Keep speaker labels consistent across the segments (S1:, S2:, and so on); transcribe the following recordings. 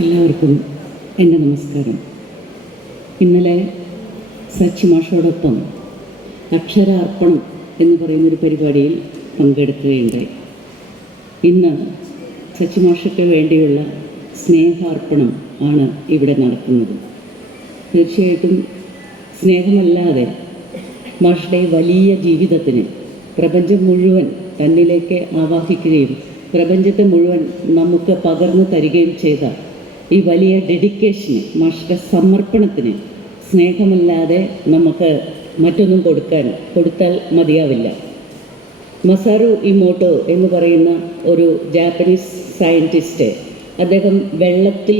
S1: എല്ലാവർക്കും എന്റെ നമസ്കാരം. ഇന്നലെ സച്ചി മാഷോടൊപ്പം അക്ഷരാർപ്പണം എന്ന് പറയുന്നൊരു പരിപാടിയിൽ പങ്കെടുക്കുകയുണ്ടായി. ഇന്ന് സച്ചി മാഷയ്ക്ക് വേണ്ടിയുള്ള സ്നേഹാർപ്പണം ആണ് ഇവിടെ നടക്കുന്നത്. തീർച്ചയായിട്ടും സ്നേഹമല്ലാതെ മാഷയുടെ വലിയ ജീവിതത്തിന് പ്രപഞ്ചം മുഴുവൻ തന്നിലേക്ക് ആവാഹിക്കുകയും പ്രപഞ്ചത്തെ മുഴുവൻ നമുക്ക് പകർന്നു തരികയും ചെയ്ത ഈ വലിയ ഡെഡിക്കേഷന് മാഷിക സമർപ്പണത്തിന് സ്നേഹമല്ലാതെ നമുക്ക് മറ്റൊന്നും കൊടുക്കാൻ കൊടുത്താൽ മതിയാവില്ല. മസാറു ഇമോട്ടോ എന്ന് പറയുന്ന ഒരു ജാപ്പനീസ് സയന്റിസ്റ്റ് അദ്ദേഹം വെള്ളത്തിൽ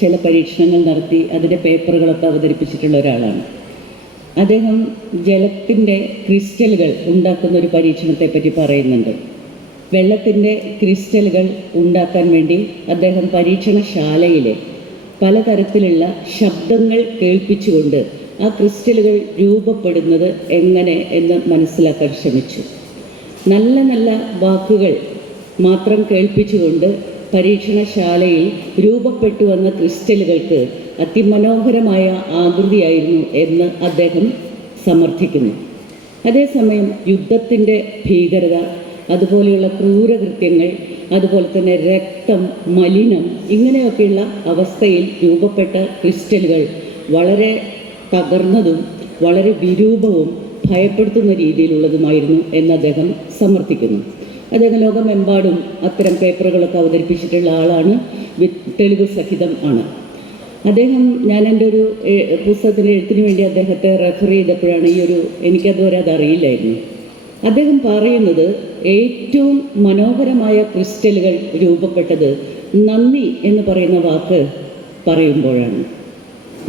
S1: ചില പരീക്ഷണങ്ങൾ നടത്തി അതിന്റെ പേപ്പറുകളൊക്കെ അവതരിപ്പിച്ചിട്ടുള്ള ഒരാളാണ്. അദ്ദേഹം ജലത്തിന്റെ ക്രിസ്റ്റലുകൾ ഉണ്ടാക്കുന്ന ഒരു പരീക്ഷണത്തെപ്പറ്റി പറയുന്നുണ്ട്. വെള്ളത്തിന്റെ ക്രിസ്റ്റലുകൾ ഉണ്ടാക്കാൻ വേണ്ടി അദ്ദേഹം പരീക്ഷണശാലയിലെ പലതരത്തിലുള്ള ശബ്ദങ്ങൾ കേൾപ്പിച്ചുകൊണ്ട് ആ ക്രിസ്റ്റലുകൾ രൂപപ്പെടുന്നത് എങ്ങനെ എന്ന് മനസ്സിലാക്കാൻ ശ്രമിച്ചു. നല്ല നല്ല വാക്കുകൾ മാത്രം കേൾപ്പിച്ചുകൊണ്ട് പരീക്ഷണശാലയിൽ രൂപപ്പെട്ടു വന്ന ക്രിസ്റ്റലുകൾക്ക് അതിമനോഹരമായ ആകൃതിയായിരുന്നു എന്ന് അദ്ദേഹം സമർത്ഥിക്കുന്നു. അതേസമയം യുദ്ധത്തിന്റെ ഭീകരത അതുപോലെയുള്ള ക്രൂരകൃത്യങ്ങൾ അതുപോലെ തന്നെ രക്തം മലിനം ഇങ്ങനെയൊക്കെയുള്ള അവസ്ഥയിൽ രൂപപ്പെട്ട ക്രിസ്റ്റലുകൾ വളരെ തകർന്നതും വളരെ വിരൂപവും ഭയപ്പെടുത്തുന്ന രീതിയിലുള്ളതുമായിരുന്നു എന്ന് അദ്ദേഹം സമർത്ഥിക്കുന്നു. അദ്ദേഹം ലോകമെമ്പാടും അത്തരം പേപ്പറുകളൊക്കെ അവതരിപ്പിച്ചിട്ടുള്ള ആളാണ് തെളിവ് സഹിതം ആണ്. അദ്ദേഹം ഞാൻ എന്റെ ഒരു പുസ്തകത്തിന്റെ എഴുത്തിന് വേണ്ടി അദ്ദേഹത്തെ റെഫർ ചെയ്തപ്പോഴാണ് ഈ ഒരു എനിക്കതുവരെ അത് അറിയില്ലായിരുന്നു അദ്ദേഹം പറയുന്നത് ഏറ്റവും മനോഹരമായ ക്രിസ്റ്റലുകൾ രൂപപ്പെട്ടത് നന്ദി എന്ന് പറയുന്ന വാക്ക് പറയുമ്പോഴാണ്.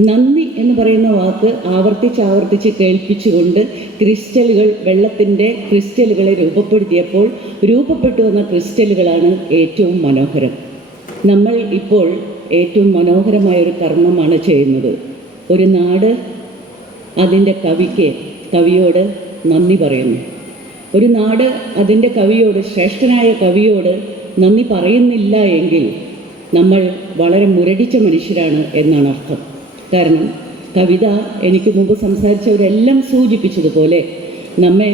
S1: നന്ദി എന്ന് പറയുന്ന വാക്ക് ആവർത്തിച്ച് ആവർത്തിച്ച് കേൾപ്പിച്ചുകൊണ്ട് ക്രിസ്റ്റലുകൾ വെള്ളത്തിന്റെ ക്രിസ്റ്റലുകളെ രൂപപ്പെടുത്തിയപ്പോൾ രൂപപ്പെട്ടു വന്ന ക്രിസ്റ്റലുകളാണ് ഏറ്റവും മനോഹരം. നമ്മൾ ഇപ്പോൾ ഏറ്റവും മനോഹരമായ ഒരു കർമ്മമാണ് ചെയ്യുന്നത്. ഒരു നാട് അതിന്റെ കവിക്ക് കവിയോട് നന്ദി പറയുന്നു. ഒരു നാട് അതിന്റെ കവിയോട് ശ്രേഷ്ഠനായ കവിയോട് നന്ദി പറയുന്നില്ല എങ്കിൽ നമ്മൾ വളരെ മുരടിച്ച മനുഷ്യരാണ് എന്നാണ് അർത്ഥം. കാരണം കവിത എനിക്ക് മുമ്പ് സംസാരിച്ചവരെല്ലാം സൂചിപ്പിച്ചതുപോലെ നമ്മെ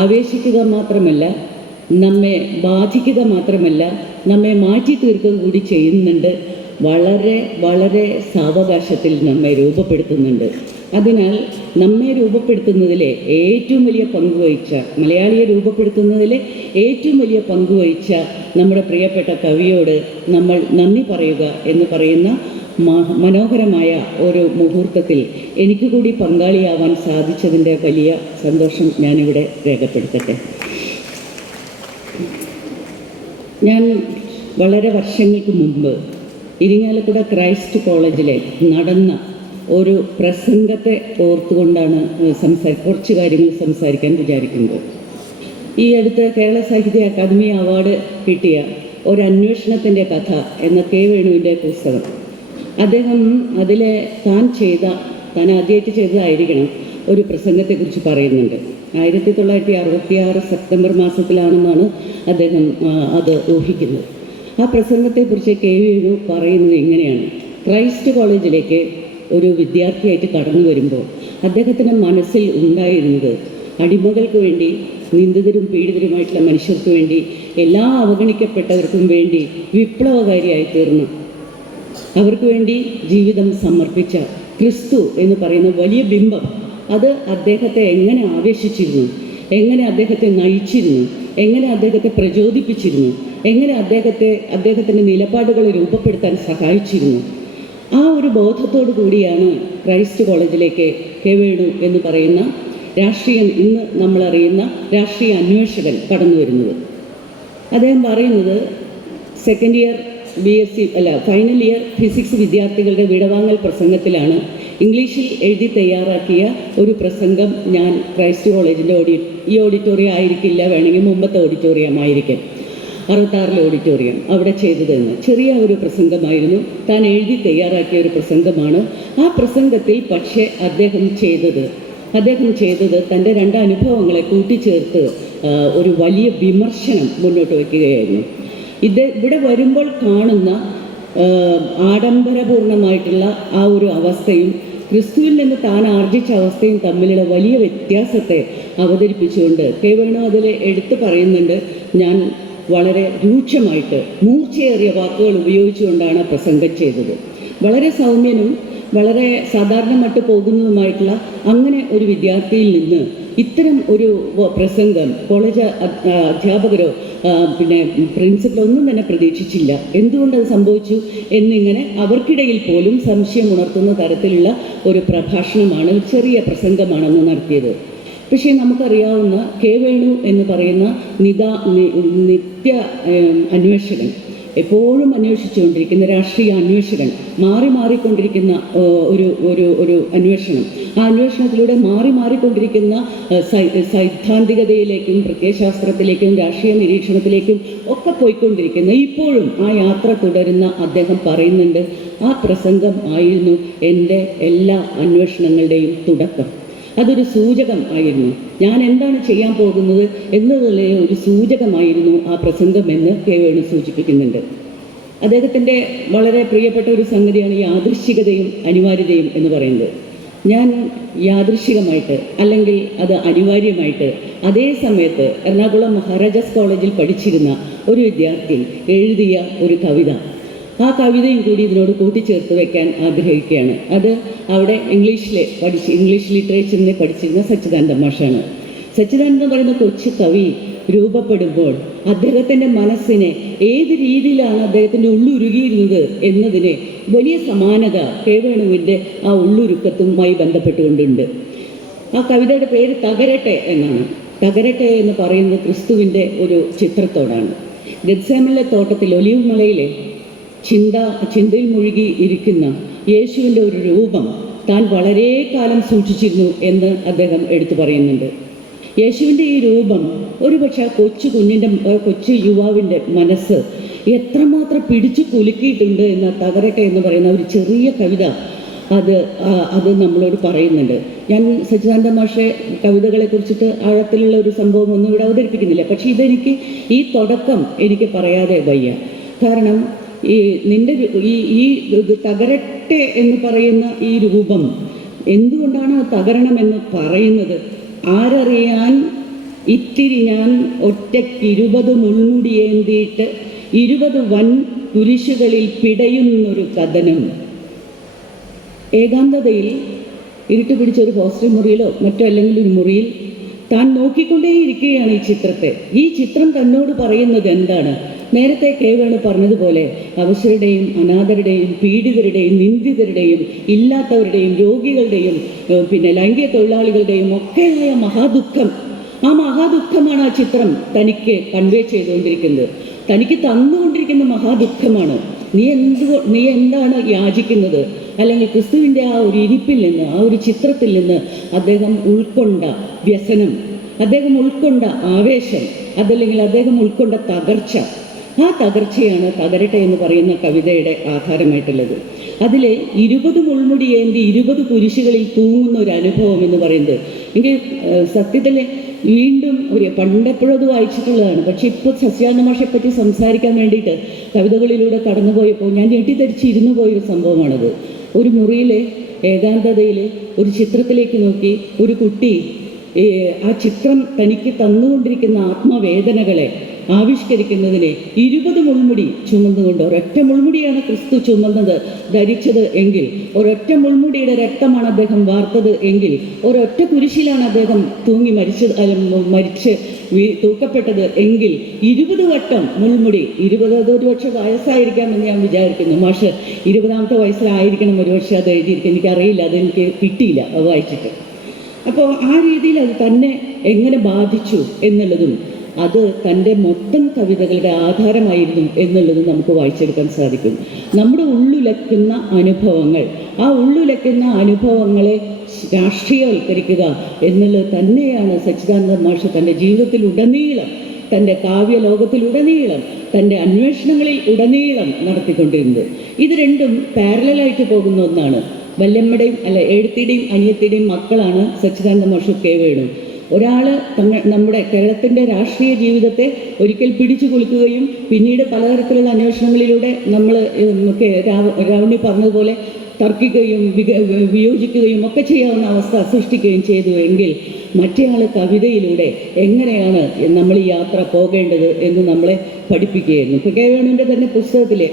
S1: ആവേശിക്കുക മാത്രമല്ല നമ്മെ ബാധിക്കുക മാത്രമല്ല നമ്മെ മാറ്റി തീർക്കുക കൂടി ചെയ്യുന്നുണ്ട് വളരെ വളരെ സാവകാശത്തിൽ നമ്മെ രൂപപ്പെടുത്തുന്നുണ്ട്. അതിനാൽ നമ്മെ രൂപപ്പെടുത്തുന്നതിലെ ഏറ്റവും വലിയ പങ്ക് വഹിച്ച മലയാളിയെ രൂപപ്പെടുത്തുന്നതിലെ ഏറ്റവും വലിയ പങ്ക് വഹിച്ച നമ്മുടെ പ്രിയപ്പെട്ട കവിയോട് നമ്മൾ നന്ദി പറയുക എന്ന് പറയുന്ന മനോഹരമായ ഒരു മുഹൂർത്തത്തിൽ എനിക്ക് കൂടി പങ്കാളിയാവാൻ സാധിച്ചതിന്റെ വലിയ സന്തോഷം ഞാനിവിടെ രേഖപ്പെടുത്തട്ടെ. ഞാൻ വളരെ വർഷങ്ങൾക്ക് മുമ്പ് ഇരിങ്ങാലക്കുട ക്രൈസ്റ്റ് കോളേജിലെ നടന്ന ഒരു പ്രസംഗത്തെ ഓർത്തുകൊണ്ടാണ് സംസാരി കുറച്ച് കാര്യങ്ങൾ സംസാരിക്കാൻ വിചാരിക്കുന്നത്. ഈ അടുത്ത് കേരള സാഹിത്യ അക്കാദമി അവാർഡ് കിട്ടിയ ഒരു അന്വേഷണത്തിന്റെ കഥ എന്ന കെ വേണുവിന്റെ പുസ്തകം. അദ്ദേഹം അതിലെ താൻ ചെയ്ത താൻ ആദ്യമായിട്ട് ചെയ്തതായിരിക്കണം ഒരു പ്രസംഗത്തെക്കുറിച്ച് പറയുന്നുണ്ട്. ആയിരത്തി തൊള്ളായിരത്തി അറുപത്തി ആറ് സെപ്റ്റംബർ മാസത്തിലാണെന്നാണ് അദ്ദേഹം അത് ഊഹിക്കുന്നത്. ആ പ്രസംഗത്തെക്കുറിച്ച് കെ വേണു പറയുന്നത് ഇങ്ങനെയാണ്. ക്രൈസ്റ്റ് കോളേജിലേക്ക് ഒരു വിദ്യാർത്ഥിയായിട്ട് കടന്നു വരുമ്പോൾ അദ്ദേഹത്തിന്റെ മനസ്സിൽ ഉണ്ടായിരുന്നത് അടിമകൾക്ക് വേണ്ടി നിന്ദിതരും പീഡിതരുമായിട്ടുള്ള മനുഷ്യർക്ക് വേണ്ടി എല്ലാ അവഗണിക്കപ്പെട്ടവർക്കും വേണ്ടി വിപ്ലവകാരിയായി തീർന്നു അവർക്ക് വേണ്ടി ജീവിതം സമർപ്പിച്ച ക്രിസ്തു എന്ന് പറയുന്ന വലിയ ബിംബം അത് അദ്ദേഹത്തെ എങ്ങനെ ആവേശിച്ചിരുന്നു? എങ്ങനെ അദ്ദേഹത്തെ നയിച്ചിരുന്നു? എങ്ങനെ അദ്ദേഹത്തെ പ്രചോദിപ്പിച്ചിരുന്നു? എങ്ങനെ അദ്ദേഹത്തെ അദ്ദേഹത്തിന്റെ നിലപാടുകൾ രൂപപ്പെടുത്താൻ സഹായിച്ചിരുന്നു? ആ ഒരു ബോധത്തോടു കൂടിയാണ് ക്രൈസ്റ്റ് കോളേജിലേക്ക് കെ വേണു എന്ന് പറയുന്ന രാഷ്ട്രീയം ഇന്ന് നമ്മളറിയുന്ന രാഷ്ട്രീയ അന്വേഷകൻ കടന്നു വരുന്നത്. അദ്ദേഹം പറയുന്നത് second year B S C അല്ല ഫൈനൽ ഇയർ ഫിസിക്സ് വിദ്യാർത്ഥികളുടെ വിടവാങ്ങൽ പ്രസംഗത്തിലാണ് ഇംഗ്ലീഷിൽ എഴുതി തയ്യാറാക്കിയ ഒരു പ്രസംഗം ഞാൻ ക്രൈസ്റ്റ് കോളേജിന്റെ ഓഡി ഈ ഓഡിറ്റോറിയം ആയിരിക്കില്ല വേണമെങ്കിൽ മുമ്പത്തെ ഓഡിറ്റോറിയം ആയിരിക്കും. അറുപത്താറിലെ ഓഡിറ്റോറിയം അവിടെ ചെയ്തതെന്ന് ചെറിയ ഒരു പ്രസംഗമായിരുന്നു. താൻ എഴുതി തയ്യാറാക്കിയ ഒരു പ്രസംഗമാണ്. ആ പ്രസംഗത്തിൽ പക്ഷേ അദ്ദേഹം ചെയ്തത് അദ്ദേഹം ചെയ്തത് തന്റെ രണ്ട് അനുഭവങ്ങളെ കൂട്ടിച്ചേർത്ത് ഒരു വലിയ വിമർശനം മുന്നോട്ട് വയ്ക്കുകയായിരുന്നു. ഇത് ഇവിടെ വരുമ്പോൾ കാണുന്ന ആഡംബരപൂർണമായിട്ടുള്ള ആ ഒരു അവസ്ഥയും ക്രിസ്തുവിൽ നിന്ന് താൻ ആർജിച്ച അവസ്ഥയും തമ്മിലുള്ള വലിയ വ്യത്യാസത്തെ അവതരിപ്പിച്ചുകൊണ്ട് കെ വേണു അതിൽ എടുത്തു പറയുന്നുണ്ട്. ഞാൻ വളരെ രൂക്ഷമായിട്ട് മൂർച്ചയേറിയ വാക്കുകൾ ഉപയോഗിച്ചുകൊണ്ടാണ് പ്രസംഗം ചെയ്തത്. വളരെ സൗമ്യനും വളരെ സാധാരണ മട്ട് പോകുന്നതുമായിട്ടുള്ള അങ്ങനെ ഒരു വിദ്യാർത്ഥിയിൽ നിന്ന് ഇത്തരം ഒരു പ്രസംഗം കോളേജ് അധ്യാപകരോ പിന്നെ പ്രിൻസിപ്പലോ ഒന്നും തന്നെ പ്രതീക്ഷിച്ചില്ല. എന്തുകൊണ്ടത് സംഭവിച്ചു എന്നിങ്ങനെ അവർക്കിടയിൽ പോലും സംശയം ഉണർത്തുന്ന തരത്തിലുള്ള ഒരു പ്രഭാഷണമാണ് ചെറിയ പ്രസംഗമാണെന്ന് നടത്തിയത് പക്ഷേ നമുക്കറിയാവുന്ന കെ വേണു എന്ന് പറയുന്ന നിതാ നിത്യ അന്വേഷകൻ എപ്പോഴും അന്വേഷിച്ചുകൊണ്ടിരിക്കുന്ന രാഷ്ട്രീയ അന്വേഷകൻ മാറി മാറിക്കൊണ്ടിരിക്കുന്ന ഒരു ഒരു ഒരു അന്വേഷണം. ആ അന്വേഷണത്തിലൂടെ മാറി മാറിക്കൊണ്ടിരിക്കുന്ന സൈദ്ധാന്തികതയിലേക്കും പ്രത്യയശാസ്ത്രത്തിലേക്കും രാഷ്ട്രീയ നിരീക്ഷണത്തിലേക്കും ഒക്കെ പോയിക്കൊണ്ടിരിക്കുന്ന ഇപ്പോഴും ആ യാത്ര തുടരുന്ന അദ്ദേഹം പറയുന്നുണ്ട് ആ പ്രസംഗം ആയിരുന്നു എന്റെ എല്ലാ അന്വേഷണങ്ങളുടെയും തുടക്കം. അതൊരു സൂചകം ആയിരുന്നു ഞാൻ എന്താണ് ചെയ്യാൻ പോകുന്നത് എന്നതിലെ ഒരു സൂചകമായിരുന്നു ആ പ്രസംഗം എന്ന് കെ വേണു സൂചിപ്പിക്കുന്നുണ്ട്. അദ്ദേഹത്തിന്റെ വളരെ പ്രിയപ്പെട്ട ഒരു സംഗതിയാണ് ഈ യാദൃശ്ചികതയും അനിവാര്യതയും എന്ന് പറയുന്നത്. ഞാൻ യാദൃശികമായിട്ട് അല്ലെങ്കിൽ അത് അനിവാര്യമായിട്ട് അതേ സമയത്ത് എറണാകുളം മഹാരാജാസ് കോളേജിൽ പഠിച്ചിരുന്ന ഒരു വിദ്യാർത്ഥി എഴുതിയ ഒരു കവിത. ആ കവിതയും കൂടി ഇതിനോട് കൂട്ടിച്ചേർത്ത് വെക്കാൻ ആഗ്രഹിക്കുകയാണ്. അത് അവിടെ ഇംഗ്ലീഷിലെ പഠിച്ച് ഇംഗ്ലീഷ് ലിറ്ററേച്ചറിനെ പഠിച്ചിരുന്ന സച്ചിദാനന്ദ മാഷാണ്. സച്ചിദാനന്ദ പറയുന്ന കൊച്ചു കവി രൂപപ്പെടുമ്പോൾ അദ്ദേഹത്തിന്റെ മനസ്സിനെ ഏത് രീതിയിലാണ് അദ്ദേഹത്തിന്റെ ഉള്ളുരുകിയിരുന്നത് എന്നതിനെ വലിയ സമാനത കേവേണുവിന്റെ ആ ഉള്ളുരുക്കത്തുമായി ബന്ധപ്പെട്ടുകൊണ്ടുണ്ട്. ആ കവിതയുടെ പേര് തകരട്ടെ എന്നാണ്. തകരട്ടെ എന്ന് പറയുന്നത് ക്രിസ്തുവിന്റെ ഒരു ചിത്രത്തോടാണ്. ഗദ്സാമിലെ തോട്ടത്തിൽ ഒലിവ് മലയിലെ ചിന്ത ചിന്തയിൽ മുഴുകി ഇരിക്കുന്ന യേശുവിന്റെ ഒരു രൂപം താൻ വളരെ കാലം സൂക്ഷിച്ചിരുന്നു എന്ന് അദ്ദേഹം എടുത്തു പറയുന്നുണ്ട്. യേശുവിന്റെ ഈ രൂപം ഒരുപക്ഷെ ആ കൊച്ചു കുഞ്ഞിന്റെ കൊച്ചു യുവാവിന്റെ മനസ്സ് എത്രമാത്രം പിടിച്ചു കുലുക്കിയിട്ടുണ്ട് എന്ന തകരക്ക എന്ന് പറയുന്ന ഒരു ചെറിയ കവിത അത് അത് നമ്മളോട് പറയുന്നുണ്ട്. ഞാൻ സച്ചിദാനന്ദ മാഷെ കവിതകളെ കുറിച്ചിട്ട് ആഴത്തിലുള്ള ഒരു സംഭവം ഒന്നും ഇവിടെ അവതരിപ്പിക്കുന്നില്ല. പക്ഷേ ഇതെനിക്ക് ഈ തുടക്കം എനിക്ക് പറയാതെ വയ്യ. കാരണം ഈ നിന്റെ ഈ ഈ തകരട്ടെ എന്ന് പറയുന്ന ഈ രൂപം എന്തുകൊണ്ടാണ് അത് തകരണമെന്ന് പറയുന്നത്? ആരറിയാൻ ഇത്തിരി ഞാൻ ഒറ്റയ്ക്ക് ഇരുപത് മുൾമുടിയേന്തിയിട്ട് ഇരുപത് വൻ കുരിശുകളിൽ പിടയുന്നൊരു കഥനം. ഏകാന്തതയിൽ ഇരുട്ട് പിടിച്ച ഒരു ഹോസ്റ്റൽ മുറിയിലോ മറ്റോ അല്ലെങ്കിൽ ഒരു മുറിയിൽ താൻ നോക്കിക്കൊണ്ടേയിരിക്കുകയാണ് ഈ ചിത്രത്തെ. ഈ ചിത്രം തന്നോട് പറയുന്നത് എന്താണ്? നേരത്തെ കെ വേണു പറഞ്ഞതുപോലെ അവശരുടെയും അനാഥരുടെയും പീഡിതരുടെയും നിന്ദിതരുടെയും ഇല്ലാത്തവരുടെയും രോഗികളുടെയും പിന്നെ ലൈംഗിക തൊഴിലാളികളുടെയും ഒക്കെയായ മഹാദുഃഖം. ആ മഹാദുഃഖമാണ് ആ ചിത്രം തനിക്ക് കൺവേ ചെയ്തുകൊണ്ടിരിക്കുന്നത്. തനിക്ക് തന്നുകൊണ്ടിരിക്കുന്ന മഹാദുഃഖമാണ്. നീ എന്ത് നീ എന്താണ് യാചിക്കുന്നത്? അല്ലെങ്കിൽ ക്രിസ്തുവിന്റെ ആ ഒരു ഇരിപ്പിൽ നിന്ന് ആ ഒരു ചിത്രത്തിൽ നിന്ന് അദ്ദേഹം ഉൾക്കൊണ്ട വ്യസനം അദ്ദേഹം ഉൾക്കൊണ്ട ആവേശം അതല്ലെങ്കിൽ അദ്ദേഹം ഉൾക്കൊണ്ട തകർച്ച ആ തകർച്ചയാണ് തകരട്ടെ എന്ന് പറയുന്ന കവിതയുടെ ആധാരമായിട്ടുള്ളത്. അതിലെ ഇരുപത് മുൾമുടി ഏന്തി ഇരുപത് കുരിശുകളിൽ തൂങ്ങുന്ന ഒരു അനുഭവം എന്ന് പറയുന്നത്. എങ്കിൽ സത്യത്തിൽ വീണ്ടും ഒരു പണ്ടെപ്പോഴും അത് വായിച്ചിട്ടുള്ളതാണ്. പക്ഷെ ഇപ്പോൾ സസ്യാനന്ദ മാഷെ പറ്റി സംസാരിക്കാൻ വേണ്ടിയിട്ട് കവിതകളിലൂടെ കടന്നുപോയപ്പോൾ ഞാൻ ഞെട്ടിത്തരിച്ചിരുന്നു പോയൊരു സംഭവമാണത്. ഒരു മുറിയിലെ ഏകാന്തതയിലെ ഒരു ചിത്രത്തിലേക്ക് നോക്കി ഒരു കുട്ടി ആ ചിത്രം തനിക്ക് തന്നുകൊണ്ടിരിക്കുന്ന ആത്മവേദനകളെ ആവിഷ്കരിക്കുന്നതിനെ ഇരുപത് മുൾമുടി ചുമന്നുകൊണ്ട് ഒരൊറ്റ മുൾമുടിയാണ് ക്രിസ്തു ചുമന്നത്. ധരിച്ചത് എങ്കിൽ ഒരൊറ്റ മുൾമുടിയുടെ രക്തമാണ് അദ്ദേഹം വാർത്തത് എങ്കിൽ ഒരൊറ്റ കുരിശിലാണ് അദ്ദേഹം തൂങ്ങി മരിച്ചത് മരിച്ച് തൂക്കപ്പെട്ടത് എങ്കിൽ ഇരുപത് വട്ടം മുൾമുടി ഇരുപത് ഒരു പക്ഷെ വയസ്സായിരിക്കാമെന്ന് ഞാൻ വിചാരിക്കുന്നു. മാഷ് ഇരുപതാമത്തെ വയസ്സിലായിരിക്കണം ഒരു പക്ഷേ അത് എഴുതിയിരിക്കും എനിക്കറിയില്ല അതെനിക്ക് കിട്ടിയില്ല അത് വായിച്ചിട്ട്. അപ്പോൾ ആ രീതിയിൽ അത് തന്നെ എങ്ങനെ ബാധിച്ചു എന്നുള്ളതും അത് തന്റെ മൊത്തം കവിതകളുടെ ആധാരമായിരുന്നു എന്നുള്ളത് നമുക്ക് വായിച്ചെടുക്കാൻ സാധിക്കും. നമ്മുടെ ഉള്ളുലക്കുന്ന അനുഭവങ്ങൾ ആ ഉള്ളുലക്കുന്ന അനുഭവങ്ങളെ രാഷ്ട്രീയവൽക്കരിക്കുക എന്നുള്ളത് തന്നെയാണ് സച്ചിദാനന്ദ മാഷ് തന്റെ ജീവിതത്തിൽ ഉടനീളം തന്റെ കാവ്യലോകത്തിലുടനീളം തന്റെ അന്വേഷണങ്ങളിൽ ഉടനീളം നടത്തിക്കൊണ്ടിരുന്നത്. ഇത് രണ്ടും പാരലായിട്ട് പോകുന്ന ഒന്നാണ്. വല്ലമ്മയുടെയും അല്ല എഴുത്തിയുടെയും അനിയത്തിയുടെയും മക്കളാണ് സച്ചിദാനന്ദ മാഷ് കെ വേണു ഒരാൾ നമ്മുടെ കേരളത്തിന്റെ രാഷ്ട്രീയ ജീവിതത്തെ ഒരിക്കൽ പിടിച്ചു കുലുക്കുകയും പിന്നീട് പലതരത്തിലുള്ള അന്വേഷണങ്ങളിലൂടെ നമ്മൾ രാവണി പറഞ്ഞതുപോലെ തർക്കിക്കുകയും വിയോജിക്കുകയും ഒക്കെ ചെയ്യാവുന്ന അവസ്ഥ സൃഷ്ടിക്കുകയും ചെയ്തു എങ്കിൽ മറ്റേയാൾ കവിതയിലൂടെ എങ്ങനെയാണ് നമ്മൾ ഈ യാത്ര പോകേണ്ടത് എന്ന് നമ്മളെ പഠിപ്പിക്കുകയായിരുന്നു. ഇപ്പോൾ കെ വേണുവിന്റെ തന്നെ പുസ്തകത്തിലെ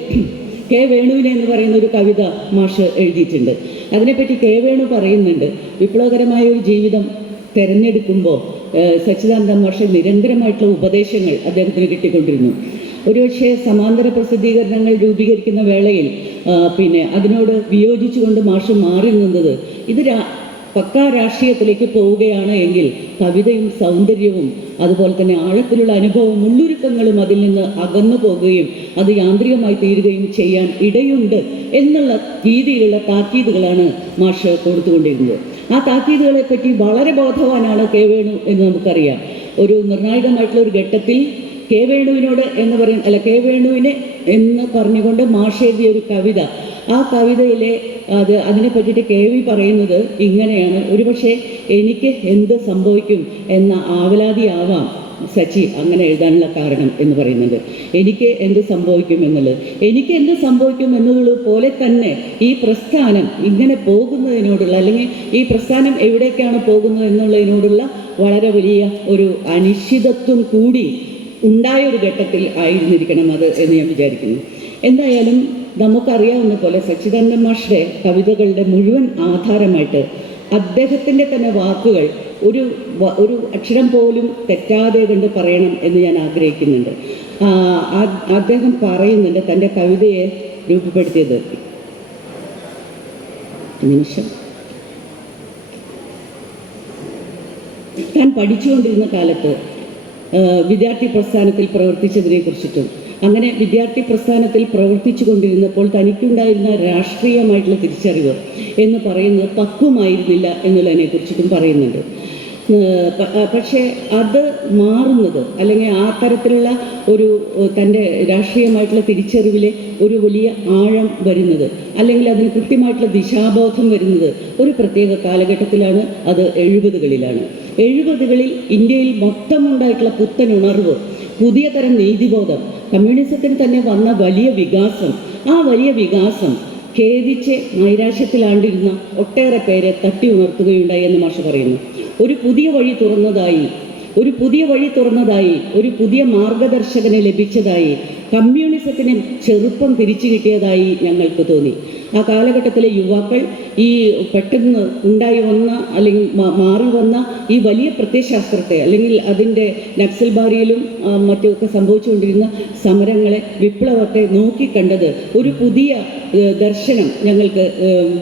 S1: കെ വേണുവിനെ എന്ന് പറയുന്ന ഒരു കവിത മാഷ് എഴുതിയിട്ടുണ്ട്. അതിനെപ്പറ്റി കെ വേണു പറയുന്നുണ്ട് വിപ്ലവകരമായ ഒരു ജീവിതം തിരഞ്ഞെടുക്കുമ്പോൾ സച്ചിദാനന്ദ മാഷ് നിരന്തരമായിട്ടുള്ള ഉപദേശങ്ങൾ അദ്ദേഹത്തിന് കിട്ടിക്കൊണ്ടിരുന്നു. ഒരുപക്ഷെ സമാന്തര പ്രസിദ്ധീകരണങ്ങൾ രൂപീകരിക്കുന്ന വേളയിൽ പിന്നെ അതിനോട് വിയോജിച്ചുകൊണ്ട് മാഷ് മാറി നിന്നത് ഇത് പക്കാ രാഷ്ട്രീയത്തിലേക്ക് പോവുകയാണ് എങ്കിൽ കവിതയും സൗന്ദര്യവും അതുപോലെ തന്നെ ആഴത്തിലുള്ള അനുഭവവും ഉള്ളൊരുക്കങ്ങളും അതിൽ നിന്ന് അകന്നു പോകുകയും അത് യാന്ത്രികമായി തീരുകയും ചെയ്യാൻ ഇടയുണ്ട് എന്നുള്ള രീതിയിലുള്ള താക്കീതുകളാണ് മാഷ് കൊടുത്തുകൊണ്ടിരുന്നത്. ആ താക്കീതുകളെ പറ്റി വളരെ ബോധവാനാണ് കെ വേണു എന്ന് നമുക്കറിയാം. ഒരു നിർണായകമായിട്ടുള്ള ഒരു ഘട്ടത്തിൽ കെ വേണുവിനോട് എന്ന് പറയുന്ന അല്ല കെ വേണുവിനെ എന്ന് പറഞ്ഞുകൊണ്ട് മാഷെഴുതിയ ഒരു കവിത. ആ കവിതയിലെ അത് അതിനെ പറ്റിയിട്ട് കെ വി പറയുന്നത് ഇങ്ങനെയാണ്. ഒരുപക്ഷെ എനിക്ക് എന്ത് സംഭവിക്കും എന്ന ആവലാതിയാവാം. സച്ചി അങ്ങനെ എഴുതാനുള്ള കാരണം എന്ന് പറയുന്നത്. എനിക്ക് എന്ത് സംഭവിക്കും എന്നുള്ളത്. എനിക്ക് എന്ത് സംഭവിക്കും എന്നുള്ളത് പോലെ തന്നെ ഈ പ്രസ്ഥാനം ഇങ്ങനെ പോകുന്നതിനോടുള്ള അല്ലെങ്കിൽ ഈ പ്രസ്ഥാനം എവിടേക്കാണ് പോകുന്നത് എന്നുള്ളതിനോടുള്ള വളരെ വലിയ ഒരു അനിശ്ചിതത്വം കൂടി ഉണ്ടായ ഒരു ഘട്ടത്തിൽ ആയിരുന്നിരിക്കണം അത് എന്ന് ഞാൻ വിചാരിക്കുന്നു. എന്തായാലും നമുക്കറിയാവുന്ന പോലെ സച്ചിദാനന്ദ മാഷയുടെ കവിതകളുടെ മുഴുവൻ ആധാരമായിട്ട് അദ്ദേഹത്തിന്റെ തന്നെ വാക്കുകൾ ഒരു ഒരു അക്ഷരം പോലും തെറ്റാതെ കൊണ്ട് പറയണം എന്ന് ഞാൻ ആഗ്രഹിക്കുന്നുണ്ട്. അദ്ദേഹം പറയുന്നുണ്ട് തന്റെ കവിതയെ രൂപപ്പെടുത്തിയത്. നിമിഷം. താൻ പഠിച്ചുകൊണ്ടിരുന്ന കാലത്ത് വിദ്യാർത്ഥി പ്രസ്ഥാനത്തിൽ പ്രവർത്തിച്ചതിനെ കുറിച്ചിട്ടും. അങ്ങനെ വിദ്യാർത്ഥി പ്രസ്ഥാനത്തിൽ പ്രവർത്തിച്ചു കൊണ്ടിരുന്നപ്പോൾ തനിക്കുണ്ടായിരുന്ന രാഷ്ട്രീയമായിട്ടുള്ള തിരിച്ചറിവ് എന്ന് പറയുന്നത് പക്വമായിരുന്നില്ല എന്നുള്ളതിനെ കുറിച്ചിട്ടും പറയുന്നുണ്ട്. പക്ഷേ അത് മാറുന്നത് അല്ലെങ്കിൽ ആ തരത്തിലുള്ള ഒരു തന്റെ രാഷ്ട്രീയമായിട്ടുള്ള തിരിച്ചറിവിലെ ഒരു വലിയ ആഴം വരുന്നത് അല്ലെങ്കിൽ അതിന് കൃത്യമായിട്ടുള്ള ദിശാബോധം വരുന്നത് ഒരു പ്രത്യേക കാലഘട്ടത്തിലാണ് അത് എഴുപതുകളിലാണ്. എഴുപതുകളിൽ ഇന്ത്യയിൽ മൊത്തമുണ്ടായിട്ടുള്ള പുത്തൻ ഉണർവ് പുതിയ തരം നീതിബോധം കമ്മ്യൂണിസത്തിന് തന്നെ വന്ന വലിയ വികാസം. ആ വലിയ വികാസം ഖേദിച്ച് നൈരാശ്യത്തിലാണ്ടിരുന്ന ഒട്ടേറെ പേരെ തട്ടി ഉണർത്തുകയുണ്ടായി എന്ന് മാഷ് പറയുന്നു. ഒരു പുതിയ വഴി തുറന്നതായി ഒരു പുതിയ വഴി തുറന്നതായി ഒരു പുതിയ മാർഗദർശകനെ ലഭിച്ചതായി കമ്മ്യൂണിസത്തിന് ചെറുപ്പം തിരിച്ചു കിട്ടിയതായി ഞങ്ങൾക്ക് തോന്നി. ആ കാലഘട്ടത്തിലെ യുവാക്കൾ ഈ പെട്ടെന്ന് ഉണ്ടായി വന്ന അല്ലെങ്കിൽ മാറി വന്ന ഈ വലിയ പ്രത്യയശാസ്ത്രത്തെ അല്ലെങ്കിൽ അതിന്റെ നക്സൽ ബാരിയിലും മറ്റുമൊക്കെ സംഭവിച്ചുകൊണ്ടിരുന്ന സമരങ്ങളെ വിപ്ലവത്തെ നോക്കിക്കണ്ടത് ഒരു പുതിയ ദർശനം ഞങ്ങൾക്ക്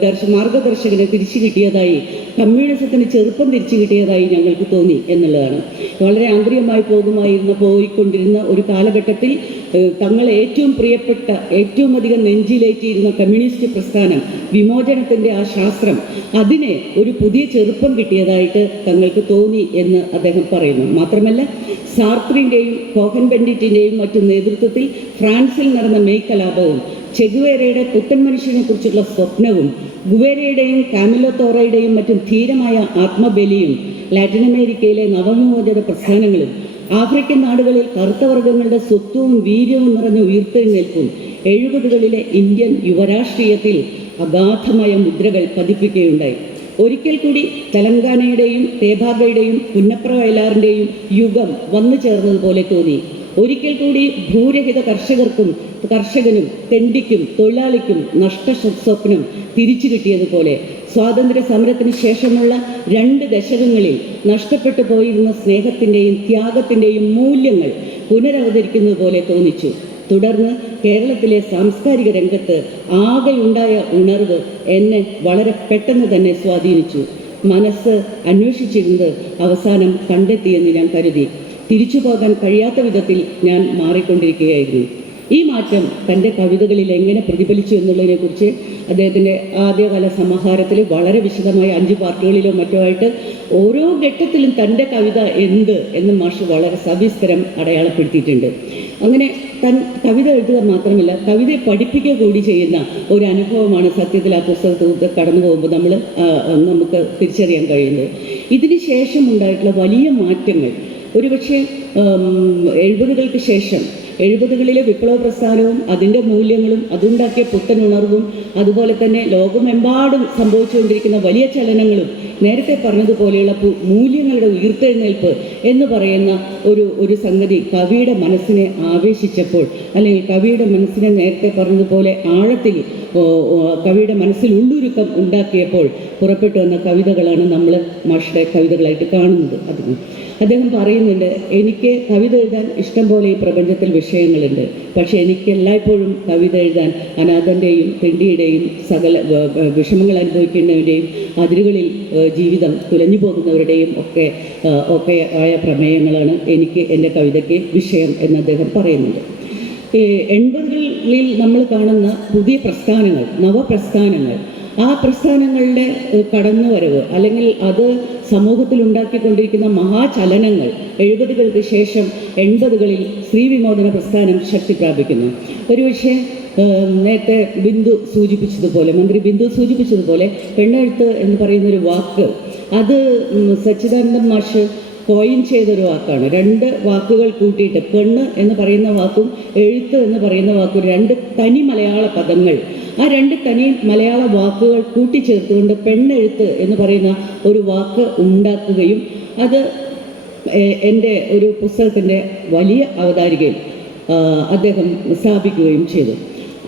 S1: ദർശ മാർഗദർശകനെ തിരിച്ചു കിട്ടിയതായി കമ്മ്യൂണിസത്തിന് ചെറുപ്പം തിരിച്ചു കിട്ടിയതായി ഞങ്ങൾക്ക് തോന്നി എന്നുള്ളതാണ്. വളരെ ആന്തരികമായി പോകുമായിരുന്ന പോയിക്കൊണ്ടിരുന്ന ഒരു കാലഘട്ടത്തിൽ തങ്ങളെ ഏറ്റവും പ്രിയപ്പെട്ട ഏറ്റവും അധികം നെഞ്ചിലേറ്റിയിരുന്ന കമ്മ്യൂണിസ്റ്റ് പ്രസ്ഥാനം വിമോചനത്തിന്റെ ആ ശാസ്ത്രം അതിനെ ഒരു പുതിയ ചെറുപ്പം കിട്ടിയതായിട്ട് തങ്ങൾക്ക് തോന്നി എന്ന് അദ്ദേഹം പറയുന്നു. മാത്രമല്ല സാർത്രിന്റെയും കോഹൻ ബെൻഡിറ്റിന്റെയും മറ്റു നേതൃത്വത്തിൽ ഫ്രാൻസിൽ നടന്ന മെയ് കലാപവും ചെഗുവേരയുടെ പുത്തൻ മനുഷ്യനെ കുറിച്ചുള്ള സ്വപ്നവും ഗുവേരയുടെയും കാമിലോ തോറയുടെയും മറ്റും ധീരമായ ആത്മബലിയും ലാറ്റിൻ അമേരിക്കയിലെ നവവിമോചന പ്രസ്ഥാനങ്ങളും ആഫ്രിക്കൻ നാടുകളിൽ കറുത്ത വർഗങ്ങളുടെ സ്വത്വവും വീര്യവും നിറഞ്ഞ ഉയർത്തെഴുന്നേൽപ്പും എഴുപതുകളിലെ ഇന്ത്യൻ യുവരാഷ്ട്രീയത്തിൽ അഗാധമായ മുദ്രകൾ പതിപ്പിക്കുകയുണ്ടായി. ഒരിക്കൽ കൂടി തെലങ്കാനയുടെയും തേഭാഗയുടെയും പുന്നപ്ര വയലാറിന്റെയും യുഗം വന്നു ചേർന്നതുപോലെ തോന്നി. ഒരിക്കൽ കൂടി ഭൂരഹിത കർഷകർക്കും കർഷകനും തെണ്ടിക്കും തൊഴിലാളിക്കും നഷ്ട സ്വപ്നം തിരിച്ചു കിട്ടിയതുപോലെ സ്വാതന്ത്ര്യ സമരത്തിന് ശേഷമുള്ള രണ്ട് ദശകങ്ങളിൽ നഷ്ടപ്പെട്ടു പോയിരുന്ന സ്നേഹത്തിന്റെയും ത്യാഗത്തിന്റെയും മൂല്യങ്ങൾ പുനരവതരിക്കുന്നത് പോലെ തോന്നിച്ചു. തുടർന്ന് കേരളത്തിലെ സാംസ്കാരിക രംഗത്ത് ആകെയുണ്ടായ ഉണർവ് എന്നെ വളരെ പെട്ടെന്ന് തന്നെ സ്വാധീനിച്ചു. മനസ്സ് അന്വേഷിച്ചിരുന്നത് അവസാനം കണ്ടെത്തിയെന്ന് ഞാൻ കരുതി. തിരിച്ചു പോകാൻ കഴിയാത്ത വിധത്തിൽ ഞാൻ മാറിക്കൊണ്ടിരിക്കുകയായിരുന്നു. ഈ മാറ്റം തന്റെ കവിതകളിൽ എങ്ങനെ പ്രതിഫലിച്ചു എന്നുള്ളതിനെക്കുറിച്ച് അദ്ദേഹത്തിന്റെ ആദ്യകാല സമാഹാരത്തിൽ വളരെ വിശദമായ അഞ്ച് പാർട്ടുകളിലോ മറ്റോ ആയിട്ട് ഓരോ ഘട്ടത്തിലും തന്റെ കവിത എന്ത് എന്ന് മാഷ് വളരെ സവിസ്തരം അടയാളപ്പെടുത്തിയിട്ടുണ്ട്. അങ്ങനെ തൻ കവിത എഴുതുക മാത്രമല്ല കവിതയെ പഠിപ്പിക്കുക കൂടി ചെയ്യുന്ന ഒരു അനുഭവമാണ് സത്യത്തിൽ ആ പുസ്തകത്തിൽ കടന്നു പോകുമ്പോൾ നമ്മൾ നമുക്ക് തിരിച്ചറിയാൻ കഴിയുന്നത്. ഇതിന് ശേഷം ഉണ്ടായിട്ടുള്ള വലിയ മാറ്റങ്ങൾ. ഒരുപക്ഷെ എഴുപതുകൾക്ക് ശേഷം എഴുപതുകളിലെ വിപ്ലവ പ്രസ്ഥാനവും അതിന്റെ മൂല്യങ്ങളും അതുണ്ടാക്കിയ പുത്തൻ ഉണർവും അതുപോലെ തന്നെ ലോകമെമ്പാടും സംഭവിച്ചുകൊണ്ടിരിക്കുന്ന വലിയ ചലനങ്ങളും നേരത്തെ പറഞ്ഞതുപോലെയുള്ള മൂല്യങ്ങളുടെ ഉയർത്തെഴുന്നേൽപ്പ് എന്ന് പറയുന്ന ഒരു ഒരു സംഗതി കവിയുടെ മനസ്സിനെ ആവേശിച്ചപ്പോൾ അല്ലെങ്കിൽ കവിയുടെ മനസ്സിനെ നേരത്തെ പറഞ്ഞതുപോലെ ആഴത്തിൽ കവിയുടെ മനസ്സിൽ ഉള്ളുരുക്കം ഉണ്ടാക്കിയപ്പോൾ പുറപ്പെട്ടു വന്ന കവിതകളാണ് നമ്മൾ മാഷയുടെ കവിതകളായിട്ട് കാണുന്നത്. അതിന് അദ്ദേഹം പറയുന്നുണ്ട് എനിക്ക് കവിത എഴുതാൻ ഇഷ്ടം പോലെ ഈ പ്രപഞ്ചത്തിൽ വിഷയങ്ങളുണ്ട്. പക്ഷെ എനിക്ക് എല്ലായ്പ്പോഴും കവിത എഴുതാൻ അനാഥന്റെയും പെണ്ടിയുടെയും സകല വിഷമങ്ങൾ അനുഭവിക്കുന്നവരുടെയും അതിരുകളിൽ ജീവിതം തുലഞ്ഞു പോകുന്നവരുടെയും ഒക്കെ ഒക്കെ ആയ പ്രമേയങ്ങളാണ് എനിക്ക് എന്റെ കവിതയ്ക്ക് വിഷയം എന്ന് അദ്ദേഹം പറയുന്നുണ്ട്. എൺപതുകളിൽ നമ്മൾ കാണുന്ന പുതിയ പ്രസ്ഥാനങ്ങൾ നവപ്രസ്ഥാനങ്ങൾ ആ പ്രസ്ഥാനങ്ങളുടെ കടന്നുവരവ് അല്ലെങ്കിൽ അത് സമൂഹത്തിൽ ഉണ്ടാക്കിക്കൊണ്ടിരിക്കുന്ന മഹാചലനങ്ങൾ എഴുപതുകൾക്ക് ശേഷം എൺപതുകളിൽ സ്ത്രീ വിമോചന പ്രസ്ഥാനം ശക്തി പ്രാപിക്കുന്നു. ഒരുപക്ഷെ നേരത്തെ ബിന്ദു സൂചിപ്പിച്ചതുപോലെ മന്ത്രി ബിന്ദു സൂചിപ്പിച്ചതുപോലെ പെണ്ണെഴുത്ത് എന്ന് പറയുന്ന ഒരു വാക്ക് അത് സച്ചിദാനന്ദൻ മാഷ് കോയിൻ ചെയ്തൊരു വാക്കാണ്. രണ്ട് വാക്കുകൾ കൂട്ടിയിട്ട് പെണ്ണ് എന്ന് പറയുന്ന വാക്കും എഴുത്ത് എന്ന് പറയുന്ന വാക്കും രണ്ട് തനി മലയാള പദങ്ങൾ. ആ രണ്ട് തനി മലയാള വാക്കുകൾ കൂട്ടിച്ചേർത്തുകൊണ്ട് പെണ്ണെഴുത്ത് എന്ന് പറയുന്ന ഒരു വാക്ക് ഉണ്ടാക്കുകയും അത് എന്റെ ഒരു പുസ്തകത്തിന്റെ വലിയ അവതാരികയിൽ അദ്ദേഹം സ്ഥാപിക്കുകയും ചെയ്തു.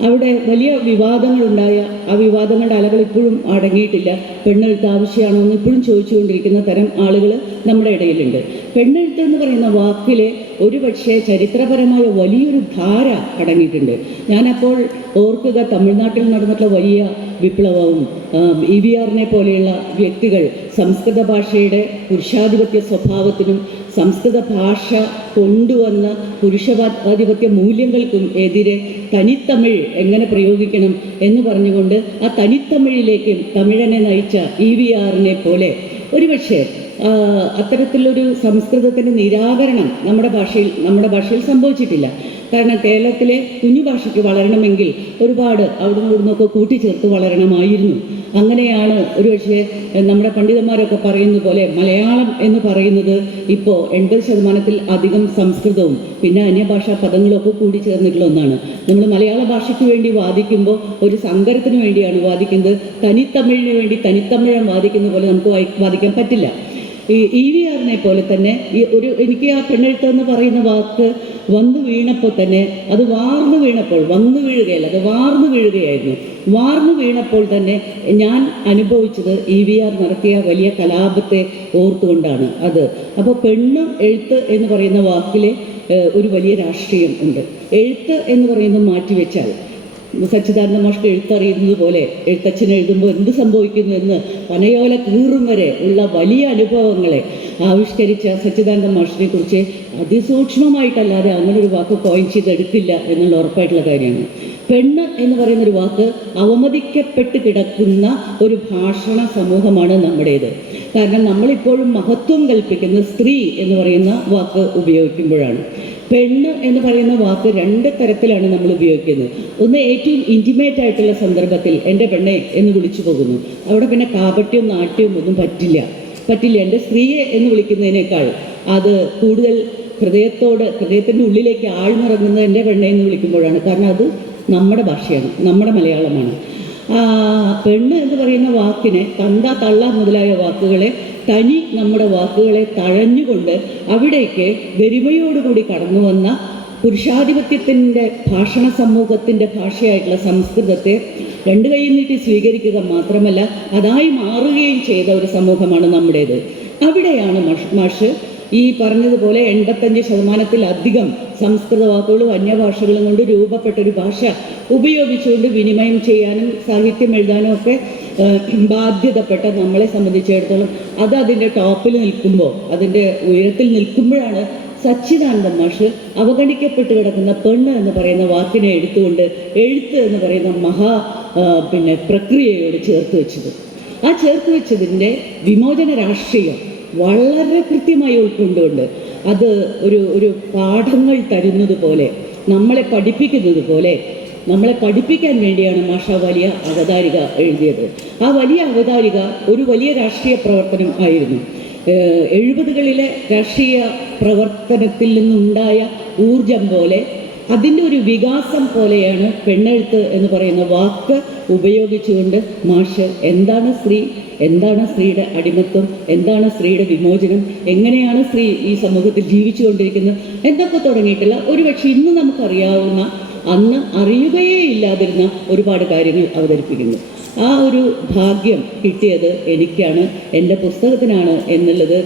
S1: അവിടെ വലിയ വിവാദങ്ങളുണ്ടായ ആ വിവാദങ്ങളുടെ അലകൾ ഇപ്പോഴും അടങ്ങിയിട്ടില്ല. പെണ്ണെഴുത്ത് ആവശ്യമാണോ എന്ന് ഇപ്പോഴും ചോദിച്ചുകൊണ്ടിരിക്കുന്ന തരം ആളുകൾ നമ്മുടെ ഇടയിലുണ്ട്. പെണ്ണെഴുത്ത് എന്ന് പറയുന്ന വാക്കിലെ ഒരുപക്ഷെ ചരിത്രപരമായ വലിയൊരു ധാര അടങ്ങിയിട്ടുണ്ട്. ഞാനപ്പോൾ ഓർക്കുക തമിഴ്നാട്ടിൽ നടന്നിട്ടുള്ള വലിയ വിപ്ലവവും ഇ വി ആറിനെ പോലെയുള്ള വ്യക്തികൾ സംസ്കൃത ഭാഷയുടെ പുരുഷാധിപത്യ സ്വഭാവത്തിനും സംസ്കൃത ഭാഷ കൊണ്ടുവന്ന പുരുഷാധിപത്യ മൂല്യങ്ങൾക്കും എതിരെ തനിത്തമിഴ് എങ്ങനെ പ്രയോഗിക്കണം എന്ന് പറഞ്ഞുകൊണ്ട് ആ തനിത്തമിഴിലേക്ക് തമിഴനെ നയിച്ച ഇ വി ആറിനെ പോലെ ഒരുപക്ഷെ അത്തരത്തിലൊരു സംസ്കൃതത്തിന്റെ നിരാകരണം നമ്മുടെ ഭാഷയിൽ നമ്മുടെ ഭാഷയിൽ സംഭവിച്ചിട്ടില്ല. കാരണം കേരളത്തിലെ കുഞ്ഞു ഭാഷയ്ക്ക് വളരണമെങ്കിൽ ഒരുപാട് അവിടുന്ന് ഇവിടുന്നൊക്കെ കൂട്ടിച്ചേർത്ത് വളരണമായിരുന്നു. അങ്ങനെയാണ് ഒരുപക്ഷെ നമ്മുടെ പണ്ഡിതന്മാരൊക്കെ പറയുന്ന പോലെ മലയാളം എന്ന് പറയുന്നത് ഇപ്പോൾ എൺപത് ശതമാനത്തിൽ അധികം സംസ്കൃതവും പിന്നെ അന്യഭാഷാ പദങ്ങളൊക്കെ കൂടി ചേർന്നിട്ടുള്ള ഒന്നാണ്. നമ്മൾ മലയാള ഭാഷയ്ക്ക് വേണ്ടി വാദിക്കുമ്പോൾ ഒരു സങ്കരത്തിന് വേണ്ടിയാണ് വാദിക്കുന്നത്. തനിത്തമിഴിന് വേണ്ടി തനിത്തമിഴൻ വാദിക്കുന്ന പോലെ നമുക്ക് വാദിക്കാൻ പറ്റില്ല. ഈ ഇ വി ആറിനെ പോലെ തന്നെ ഈ ഒരു എനിക്ക് ആ പെണ്ണെഴുത്ത് എന്ന് പറയുന്ന വാക്ക് വന്നു വീണപ്പോൾ തന്നെ അത് വാർന്നു വീണപ്പോൾ വന്നു വീഴുകയല്ല അത് വാർന്നു വീഴുകയായിരുന്നു. വാർന്നു വീണപ്പോൾ തന്നെ ഞാൻ അനുഭവിച്ചത് ഇ വി ആർ നടത്തിയ വലിയ കലാപത്തെ ഓർത്തുകൊണ്ടാണ് അത്. അപ്പോൾ പെണ്ണ് എഴുത്ത് എന്ന് പറയുന്ന വാക്കിലെ ഒരു വലിയ രാഷ്ട്രീയം ഉണ്ട്. എഴുത്ത് എന്ന് പറയുന്നത് മാറ്റിവെച്ചാൽ സച്ചിദാനന്ദ മാഷ്ക്ക് എഴുത്തറിയുന്നത് പോലെ എഴുത്തച്ഛൻ എഴുതുമ്പോൾ എന്ത് സംഭവിക്കുന്നു എന്ന് പനയോല കീറും വരെ ഉള്ള വലിയ അനുഭവങ്ങളെ ആവിഷ്കരിച്ച സച്ചിദാനന്ദ മാഷിനെ കുറിച്ച് അതിസൂക്ഷ്മമായിട്ടല്ലാതെ അങ്ങനെ ഒരു വാക്ക് കോയിൻ ചെയ്തെടുക്കില്ല എന്നുള്ള ഉറപ്പായിട്ടുള്ള കാര്യമാണ്. പെണ്ണ് എന്ന് പറയുന്ന ഒരു വാക്ക് അവമതിക്കപ്പെട്ട് കിടക്കുന്ന ഒരു ഭാഷണ സമൂഹമാണ് നമ്മുടേത്. കാരണം നമ്മളിപ്പോഴും മഹത്വം കൽപ്പിക്കുന്ന സ്ത്രീ എന്ന് പറയുന്ന വാക്ക് ഉപയോഗിക്കുമ്പോഴാണ്. പെണ്ണ് എന്ന് പറയുന്ന വാക്ക് രണ്ട് തരത്തിലാണ് നമ്മൾ ഉപയോഗിക്കുന്നത്. ഒന്ന് ഏറ്റവും ഇന്റിമേറ്റ് ആയിട്ടുള്ള സന്ദർഭത്തിൽ എന്റെ പെണ്ണെ എന്ന് വിളിച്ചു പോകുന്നു. അവിടെ പിന്നെ കാപട്യവും നാട്യവും ഒന്നും പറ്റില്ല. പറ്റില്ല. എന്റെ സ്ത്രീയെ എന്ന് വിളിക്കുന്നതിനേക്കാൾ അത് കൂടുതൽ ഹൃദയത്തോട് ഹൃദയത്തിന്റെ ഉള്ളിലേക്ക് ആഴ്ന്നിറങ്ങുന്നത് എന്റെ പെണ്ണെ എന്ന് വിളിക്കുമ്പോഴാണ്. കാരണം അത് നമ്മുടെ ഭാഷയാണ് നമ്മുടെ മലയാളമാണ്. പെണ്ണ് എന്ന് പറയുന്ന വാക്കിനെ തന്ത തള്ള മുതലായ വാക്കുകളെ തനി നമ്മുടെ വാക്കുകളെ തഴഞ്ഞുകൊണ്ട് അവിടേക്ക് ഗരിമയോടുകൂടി കടന്നു വന്ന പുരുഷാധിപത്യത്തിന്റെ ഭാഷണ സമൂഹത്തിന്റെ ഭാഷയായിട്ടുള്ള സംസ്കൃതത്തെ രണ്ടു കൈ നീട്ടി സ്വീകരിക്കുക മാത്രമല്ല അതായി മാറുകയും ചെയ്ത ഒരു സമൂഹമാണ് നമ്മുടേത്. അവിടെയാണ് മാഷ് ഈ പറഞ്ഞതുപോലെ എൺപത്തഞ്ച് ശതമാനത്തിലധികം സംസ്കൃത വാക്കുകളും അന്യഭാഷകളും കൊണ്ട് രൂപപ്പെട്ട ഒരു ഭാഷ ഉപയോഗിച്ചുകൊണ്ട് വിനിമയം ചെയ്യാനും സാഹിത്യം എഴുതാനും ഒക്കെ ബാധ്യതപ്പെട്ട നമ്മളെ സംബന്ധിച്ചിടത്തോളം അത് അതിന്റെ ടോപ്പിൽ നിൽക്കുമ്പോൾ അതിന്റെ ഉയരത്തിൽ നിൽക്കുമ്പോഴാണ് സച്ചിദാനന്ദ മാഷ് അവഗണിക്കപ്പെട്ട് കിടക്കുന്ന പെണ്ണ് എന്ന് പറയുന്ന വാക്കിനെ എടുത്തുകൊണ്ട് എഴുത്ത് എന്ന് പറയുന്ന മഹാ പിന്നെ പ്രക്രിയയോട് ചേർത്ത് വെച്ചത്. ആ ചേർത്ത് വെച്ചതിന്റെ വിമോചന രാഷ്ട്രീയം വളരെ കൃത്യമായി ഉൾക്കൊണ്ടുകൊണ്ട് അത് ഒരു ഒരു പാഠങ്ങൾ തരുന്നത് പോലെ നമ്മളെ പഠിപ്പിക്കുന്നത് പോലെ നമ്മളെ പഠിപ്പിക്കാൻ വേണ്ടിയാണ് മാഷ വലിയ അവതാരിക എഴുതിയത്. ആ വലിയ അവതാരിക ഒരു വലിയ രാഷ്ട്രീയ പ്രവർത്തനം ആയിരുന്നു. എഴുപതുകളിലെ രാഷ്ട്രീയ പ്രവർത്തനത്തിൽ നിന്നുണ്ടായ ഊർജം പോലെ അതിന്റെ ഒരു വികാസം പോലെയാണ് പെണ്ണെഴുത്ത് എന്ന് പറയുന്ന വാക്ക് ഉപയോഗിച്ചുകൊണ്ട് മാഷ് എന്താണ് സ്ത്രീ എന്താണ് സ്ത്രീയുടെ അടിമത്വം എന്താണ് സ്ത്രീയുടെ വിമോചനം എങ്ങനെയാണ് സ്ത്രീ ഈ സമൂഹത്തിൽ ജീവിച്ചുകൊണ്ടിരിക്കുന്നത് എന്നൊക്കെ തുടങ്ങിയിട്ടുള്ള ഒരുപക്ഷെ ഇന്ന് നമുക്കറിയാവുന്ന അന്ന് അറിയുകയേ ഇല്ലാതിരുന്ന ഒരുപാട് കാര്യങ്ങൾ അവതരിപ്പിക്കുന്നു. ആ ഒരു ഭാഗ്യം കിട്ടിയത് എനിക്കാണ് എന്റെ പുസ്തകത്തിനാണ് എന്നുള്ളത്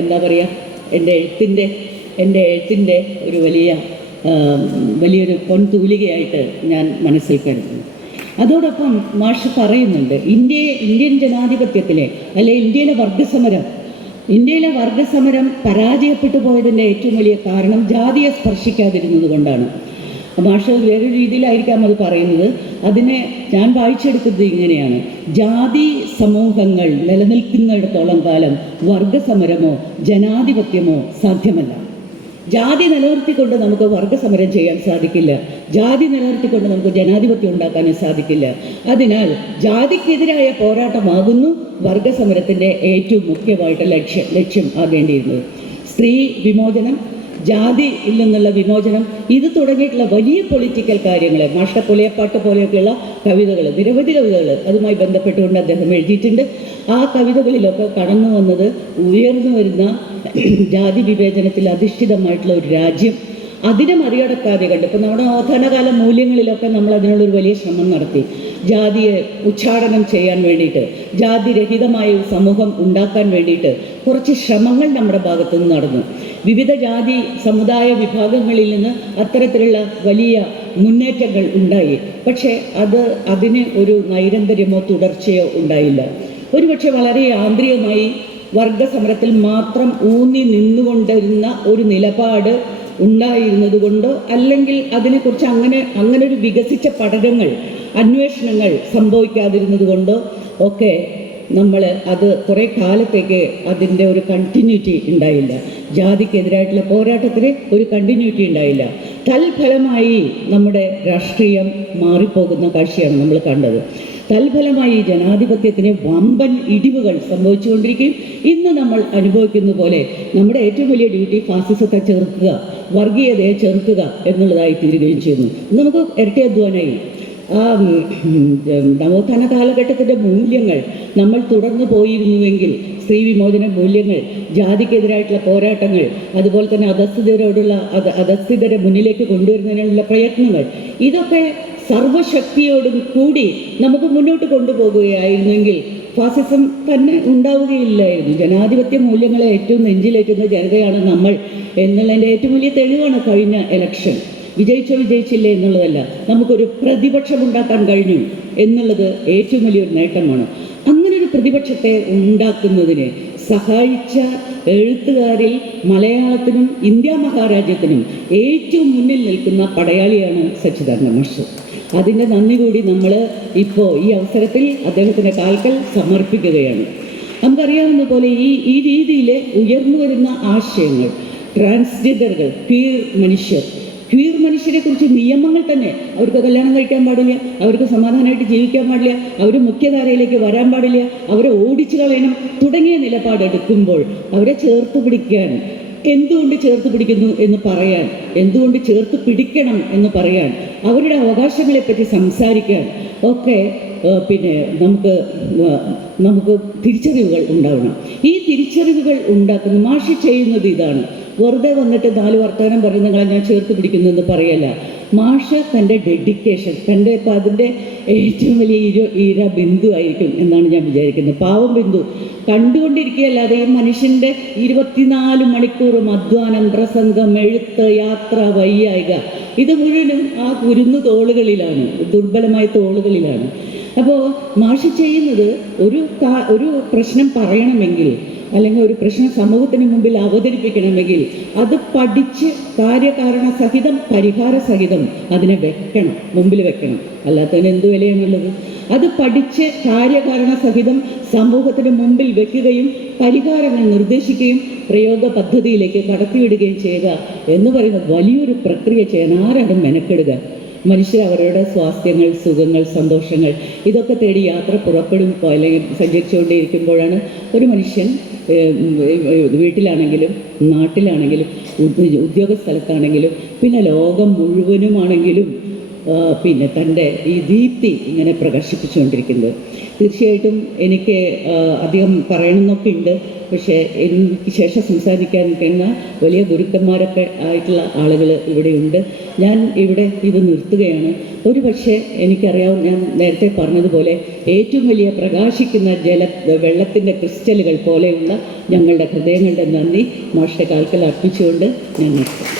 S1: എന്താ പറയുക എന്റെ എഴുത്തിന്റെ എന്റെ എഴുത്തിന്റെ ഒരു വലിയ വലിയൊരു പൊൻതൂലികയായിട്ട് ഞാൻ മനസ്സിൽ കരുതുന്നു. അതോടൊപ്പം മാഷ് പറയുന്നുണ്ട് ഇന്ത്യയെ ഇന്ത്യൻ ജനാധിപത്യത്തിലെ അല്ലെ ഇന്ത്യയിലെ വർഗസമരം ഇന്ത്യയിലെ വർഗസമരം പരാജയപ്പെട്ടു പോയതിന്റെ ഏറ്റവും വലിയ കാരണം ജാതിയെ സ്പർശിക്കാതിരുന്നത് കൊണ്ടാണ്. മാഷ് വേറൊരു രീതിയിലായിരിക്കാം അത് പറയുന്നത്. അതിനെ ഞാൻ വായിച്ചെടുത്തത് ഇങ്ങനെയാണ്. ജാതി സമൂഹങ്ങൾ നിലനിൽക്കുന്നിടത്തോളം കാലം വർഗസമരമോ ജനാധിപത്യമോ സാധ്യമല്ല. ജാതി നിലനിർത്തിക്കൊണ്ട് നമുക്ക് വർഗസമരം ചെയ്യാൻ സാധിക്കില്ല. ജാതി നിലനിർത്തിക്കൊണ്ട് നമുക്ക് ജനാധിപത്യം ഉണ്ടാക്കാനും സാധിക്കില്ല. അതിനാൽ ജാതിക്കെതിരായ പോരാട്ടമാകുന്നു വർഗസമരത്തിന്റെ ഏറ്റവും മുഖ്യമായിട്ട് ലക്ഷ്യം ലക്ഷ്യം ആകേണ്ടിയിരുന്നത്. സ്ത്രീ വിമോചനം ജാതിയിൽ ഇല്ലെന്നുള്ള വിമോചനം ഇത് തുടങ്ങിയിട്ടുള്ള വലിയ പൊളിറ്റിക്കൽ കാര്യങ്ങൾ മാഷ പുലയപ്പാട്ട് പോലെയൊക്കെയുള്ള കവിതകൾ നിരവധി കവിതകൾ അതുമായി ബന്ധപ്പെട്ടുകൊണ്ട് അദ്ദേഹം എഴുതിയിട്ടുണ്ട്. ആ കവിതകളിലൊക്കെ കടന്നു വന്നത് ഉയർന്നു വരുന്ന ജാതി വിവേചനത്തിൽ അധിഷ്ഠിതമായിട്ടുള്ള ഒരു രാജ്യം അതിനെ മറികടക്കാതെ കണ്ട്. ഇപ്പം നമ്മുടെ ഓധനകാല മൂല്യങ്ങളിലൊക്കെ നമ്മൾ അതിനുള്ളൊരു വലിയ ശ്രമം നടത്തി. ജാതിയെ ഉച്ചാടനം ചെയ്യാൻ വേണ്ടിയിട്ട് ജാതിരഹിതമായ ഒരു സമൂഹം ഉണ്ടാക്കാൻ വേണ്ടിയിട്ട് കുറച്ച് ശ്രമങ്ങൾ നമ്മുടെ ഭാഗത്തു നിന്ന് നടന്നു. വിവിധ ജാതി സമുദായ വിഭാഗങ്ങളിൽ നിന്ന് അത്തരത്തിലുള്ള വലിയ മുന്നേറ്റങ്ങൾ ഉണ്ടായി. പക്ഷേ അത് അതിന് ഒരു നൈരന്തര്യമോ തുടർച്ചയോ ഉണ്ടായില്ല. ഒരുപക്ഷെ വളരെ യാന്ത്രികമായി വർഗസമരത്തിൽ മാത്രം ഊന്നി നിന്നുകൊണ്ടിരുന്ന ഒരു നിലപാട് ഉണ്ടായിരുന്നത് കൊണ്ടോ അല്ലെങ്കിൽ അതിനെക്കുറിച്ച് അങ്ങനെ അങ്ങനെ ഒരു വികസിച്ച പഠനങ്ങൾ അന്വേഷണങ്ങൾ സംഭവിക്കാതിരുന്നത് കൊണ്ടോ ഒക്കെ നമ്മൾ അത് കുറേ കാലത്തേക്ക് അതിന്റെ ഒരു കണ്ടിന്യൂറ്റി ഉണ്ടായില്ല. ജാതിക്കെതിരായിട്ടുള്ള പോരാട്ടത്തിന് ഒരു കണ്ടിന്യൂറ്റി ഉണ്ടായില്ല. തൽഫലമായി നമ്മുടെ രാഷ്ട്രീയം മാറിപ്പോകുന്ന കാഴ്ചയാണ് നമ്മൾ കണ്ടത്. തൽഫലമായി ജനാധിപത്യത്തിന് വമ്പൻ ഇടിവുകൾ സംഭവിച്ചുകൊണ്ടിരിക്കുകയും ഇന്ന് നമ്മൾ അനുഭവിക്കുന്ന പോലെ നമ്മുടെ ഏറ്റവും വലിയ ഡ്യൂട്ടി ഫാസിസത്തെ ചെറുക്കുക. വർഗീയതയെ ചെറുക്കുക എന്നുള്ളതായി തീരുകയും ചെയ്യുന്നു. നമുക്ക് ഇരട്ടി അധ്വാനമായി ആ നവോത്ഥാന കാലഘട്ടത്തിന്റെ മൂല്യങ്ങൾ നമ്മൾ തുടർന്നു പോയിരുന്നുവെങ്കിൽ സ്ത്രീ വിമോചന മൂല്യങ്ങൾ ജാതിക്കെതിരായിട്ടുള്ള പോരാട്ടങ്ങൾ അതുപോലെ തന്നെ അധസ്ഥിതരോടുള്ള അധ അധസ്ഥിതരെ മുന്നിലേക്ക് കൊണ്ടുവരുന്നതിനുള്ള പ്രയത്നങ്ങൾ ഇതൊക്കെ സർവശക്തിയോടും കൂടി നമുക്ക് മുന്നോട്ട് കൊണ്ടുപോകുകയായിരുന്നെങ്കിൽ ഫാസിസം തന്നെ ഉണ്ടാവുകയില്ലായിരുന്നു. ജനാധിപത്യ മൂല്യങ്ങളെ ഏറ്റവും നെഞ്ചിലേറ്റുന്ന ജനതയാണ് നമ്മൾ എന്നുള്ളതിന്റെ ഏറ്റവും വലിയ തെളിവാണ് കഴിഞ്ഞ ഇലക്ഷൻ വിജയിച്ചോ വിജയിച്ചില്ല എന്നുള്ളതല്ല നമുക്കൊരു പ്രതിപക്ഷം ഉണ്ടാക്കാൻ കഴിഞ്ഞു എന്നുള്ളത് ഏറ്റവും വലിയൊരു നേട്ടമാണ്. അങ്ങനെ ഒരു പ്രതിപക്ഷത്തെ ഉണ്ടാക്കുന്നതിന് സഹായിച്ച എഴുത്തുകാരിൽ മലയാളത്തിനും ഇന്ത്യ മഹാരാജ്യത്തിനും ഏറ്റവും മുന്നിൽ നിൽക്കുന്ന പടയാളിയാണ് സച്ചിദാനന്ദ മാഷ്. അതിന്റെ നന്ദി കൂടി നമ്മൾ ഇപ്പോൾ ഈ അവസരത്തിൽ അദ്ദേഹത്തിന്റെ കാൽക്കൽ സമർപ്പിക്കുകയാണ്. നമുക്കറിയാവുന്ന പോലെ ഈ ഈ രീതിയിൽ ഉയർന്നു വരുന്ന ആശയങ്ങൾ ട്രാൻസ്ജെൻഡറുകൾ ക്വീർ മനുഷ്യർ ക്വീർ മനുഷ്യരെ കുറിച്ച് നിയമങ്ങൾ തന്നെ അവർക്ക് കല്യാണം കഴിക്കാൻ പാടില്ല അവർക്ക് സമാധാനമായിട്ട് ജീവിക്കാൻ പാടില്ല അവർ മുഖ്യധാരയിലേക്ക് വരാൻ പാടില്ല അവരെ ഓടിച്ചു കളയണം തുടങ്ങിയ നിലപാടെടുക്കുമ്പോൾ അവരെ ചേർത്ത് പിടിക്കാൻ എന്തുകൊണ്ട് ചേർത്ത് പിടിക്കുന്നു എന്ന് പറയാൻ എന്തുകൊണ്ട് ചേർത്ത് പിടിക്കണം എന്ന് പറയാൻ അവരുടെ അവകാശങ്ങളെപ്പറ്റി സംസാരിക്കാൻ ഒക്കെ പിന്നെ നമുക്ക് നമുക്ക് തിരിച്ചറിവുകൾ ഉണ്ടാവണം. ഈ തിരിച്ചറിവുകൾ ഉണ്ടാക്കുന്ന മാഷി ചെയ്യുന്നത് ഇതാണ്. വെറുതെ വന്നിട്ട് നാല് വർത്തമാനം പറഞ്ഞ് നിങ്ങളെ ഞാൻ ചേർത്ത് പിടിക്കുന്നു എന്ന് പറയല്ല. മാഷ് തന്റെ ഡെഡിക്കേഷൻ തന്റെ ഇപ്പം അതിന്റെ ഏറ്റവും വലിയ ഇര ഇര ബിന്ദു ആയിരിക്കും എന്നാണ് ഞാൻ വിചാരിക്കുന്നത്. പാവം ബിന്ദു. കണ്ടുകൊണ്ടിരിക്കുകയല്ലാതെ ഈ മനുഷ്യന്റെ ഇരുപത്തിനാല് മണിക്കൂറും അധ്വാനം പ്രസംഗം എഴുത്ത് യാത്ര വയ്യായിക ഇത് മുഴുവനും ആ കുരുന്ന് തോളുകളിലാണ് ദുർബലമായ തോളുകളിലാണ്. അപ്പോൾ മാഷ് ചെയ്യുന്നത് ഒരു ഒരു പ്രശ്നം പറയണമെങ്കിൽ അല്ലെങ്കിൽ ഒരു പ്രശ്നം സമൂഹത്തിന് മുമ്പിൽ അവതരിപ്പിക്കണമെങ്കിൽ അത് പഠിച്ച് കാര്യകാരണ സഹിതം പരിഹാര സഹിതം അതിനെ വെക്കണം മുമ്പിൽ വെക്കണം. അല്ലാത്തതിന് എന്ത് വിലയാണുള്ളത്? അത് പഠിച്ച് കാര്യകാരണ സഹിതം സമൂഹത്തിന് മുമ്പിൽ വെക്കുകയും പരിഹാരങ്ങൾ നിർദ്ദേശിക്കുകയും പ്രയോഗ പദ്ധതിയിലേക്ക് കടത്തിവിടുകയും ചെയ്യുക എന്ന് പറയുന്ന വലിയൊരു പ്രക്രിയ ചെയ്യാൻ ആരാണ് മെനക്കെടുക? മനുഷ്യർ അവരുടെ സ്വാസ്ഥ്യങ്ങൾ സുഖങ്ങൾ സന്തോഷങ്ങൾ ഇതൊക്കെ തേടി യാത്ര പുറപ്പെടും അല്ലെങ്കിൽ സഞ്ചരിച്ചുകൊണ്ടേയിരിക്കുമ്പോഴാണ് ഒരു മനുഷ്യൻ വീട്ടിലാണെങ്കിലും നാട്ടിലാണെങ്കിലും ഉദ്യ- ഉദ്യോഗ സ്ഥലത്താണെങ്കിലും പിന്നെ ലോകം മുഴുവനുമാണെങ്കിലും പിന്നെ തന്റെ ഈ ദീപ്തി ഇങ്ങനെ പ്രകാശിപ്പിച്ചുകൊണ്ടിരിക്കുന്നത്. തീർച്ചയായിട്ടും എനിക്ക് അധികം പറയണമെന്നൊക്കെ ഉണ്ട്. പക്ഷേ എനിക്ക് ശേഷം സംസാരിക്കാൻ കഴിയുന്ന വലിയ ഗുരുക്കന്മാരൊക്കെ ആയിട്ടുള്ള ആളുകൾ ഇവിടെയുണ്ട് ഞാൻ ഇവിടെ ഇത് നിർത്തുകയാണ്. ഒരു പക്ഷേ എനിക്കറിയാവും ഞാൻ നേരത്തെ പറഞ്ഞതുപോലെ ഏറ്റവും വലിയ പ്രകാശിക്കുന്ന ജല വെള്ളത്തിന്റെ ക്രിസ്റ്റലുകൾ പോലെയുള്ള ഞങ്ങളുടെ ഹൃദയങ്ങളുടെ നന്ദി മാഷ്ടെ കാൽക്കൽ അർപ്പിച്ചുകൊണ്ട് ഞാൻ നിർത്തും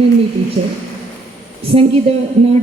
S2: നന്ദി ടീച്ചർ. സംഗീത നാടക